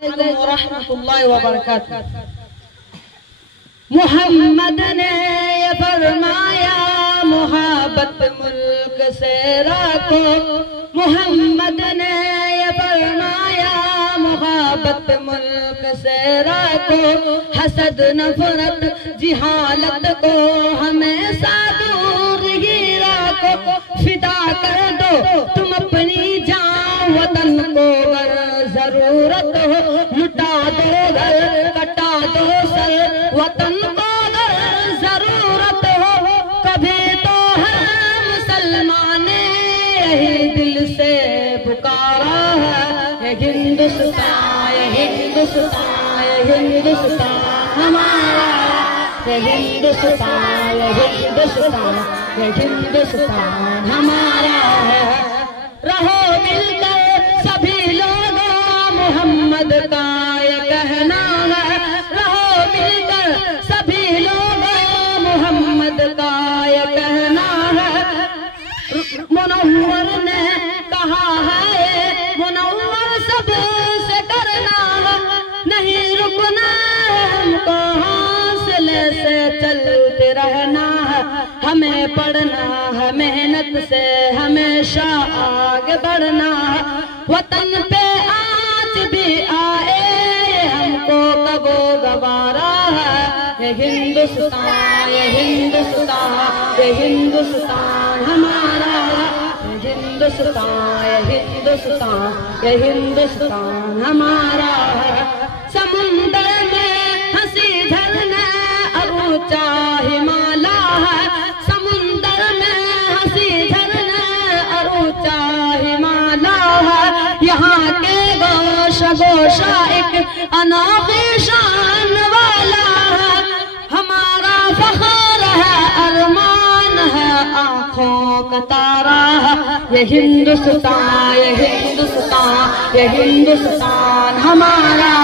रहमतुल्लाहि व बरकातुहू। मोहम्मद ने ये फरमाया मोहब्बत मुल्क से रखो। मोहम्मद ने ये फरमाया मोहब्बत मुल्क से रखो। हसद नफरत जिहालत को हमेशा दूर ही रखो। फिदा कर दो तुम अपनी जान वतन को अगर जरूरत हो। लुटा दो घर कटा दो सर वतन को अगर जरूरत हो। कभी तो हर मुसलमान ने यही दिल से पुकारा है ये हिंदुस्तान, ये हिंदुस्तान, ये हिंदुस्तान हमारा। ये हिंदुस्तान, ये हिंदुस्तान, ये हिंदुस्तान हमारा है। रहो मिलकर सभी लोगों मोहम्मद का ये कहना है। रहो मिलकर सभी लोगों मोहम्मद का ये कहना है। मुनव्वर ने कहा है मुनव्वर सब से करना है। नहीं रुकना है हमको हौसले से चलते रहना है। हमें पढ़ना है मेहनत से हमेशा आगे बढ़ना है। वतन पे आज भी आए हमको कबो गवारा है। ये हिंदुस्तान, ये हिंदुस्तान, ये हिंदुस्तान हमारा। ये हिंदुस्तान, ये हिंदुस्तान, ये हिंदुस्तान हमारा है। समुंदर में हंसी झरना और ऊंचा हिमालय है। समुंदर में हंसी झरना और ऊंचा हिमालय है। यहाँ के गोशा गोशा एक अनोखी शान वाला है। हमारा फख्र है अरमान है आँखों का तारा है। ये हिंदुस्तान, ये हिंदुस्तान, ये हिंदुस्तान हमारा।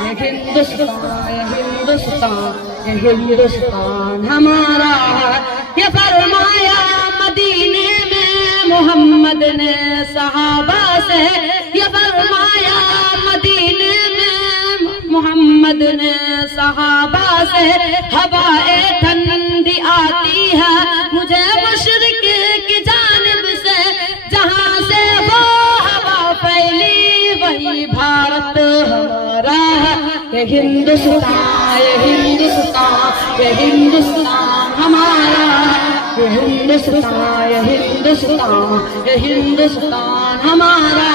ये हिंदुस्तान, ये हिंदुस्तान, ये हिंदुस्तान हमारा। ये फरमाया मदीने में मोहम्मद ने सहाबा से। ये फरमाया मदीने में मोहम्मद ने सहाबा से। हवाए ठंडी आती है मुझे मशरिक की जानिब से। जहाँ से वो हवा फैली वही भारत हमारा है। ये हिंदुस्तान, ये हिंदुस्तान, ये हिंदुस्तान हमारा। ये हिंदुस्तान, ये हिंदुस्तान, ये हिंदुस्तान हमारा।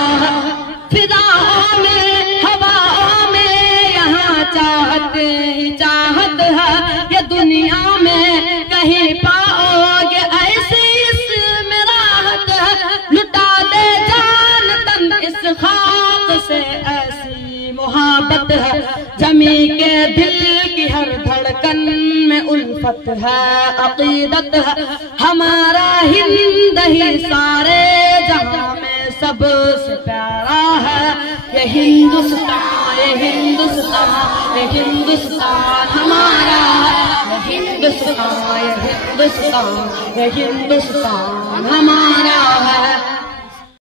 फिदाओं में हवाओं में यहाँ चाहत ही चाहत है। ये दुनिया में कहीं पाओगे ऐसी इसमें राहत है। लुटा दे जान तन इस खाक से ऐसी मोहब्बत है। जमी के दिल की हर धड़कन में उल्फत है अकीदत है। हमारा हिंद ही सारे जहां में सबसे प्यारा है। ये हिंदुस्तान, ये हिंदुस्तान, ये हिंदुस्तान हमारा। ये हिंदुस्तान, ये हिंदुस्तान, ये हिंदुस्तान हमारा है।